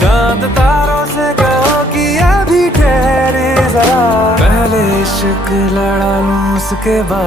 चांद तारों से कहो कि अभी ठहरे जरा, पहले इश्क लड़ा लूं उसके बाद